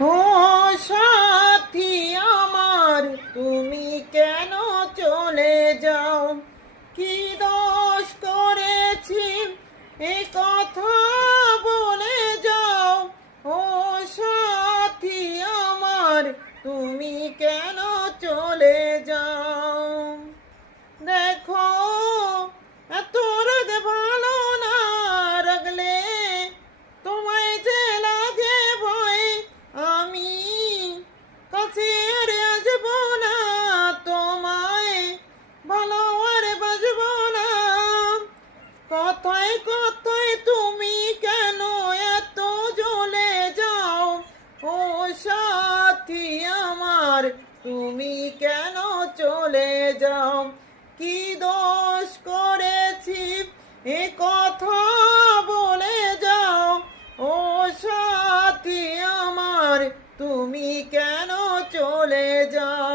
ও সাথী আমার, তুমি কেন চলে যাও? কি দোষ করেছি এ কথা বলে যাও। ও সাথী আমার, তুমি কেন চলে যাও? দেখো, এত রাগ ভালো না, রাগলে তোমায় যে লাগে ভয়। আমি কাছে আর আসবো না, তোমায় ভালো আর বাসবো না। কথায় কথায় তুমি কেন এত জ্বলে যাও? ও সাথী আমার, তুমি কেন চলে যাও? কি দোষ করেছি এ কথা বলে যাও। ও সাথী আমার, তুমি কেন চলে যাও?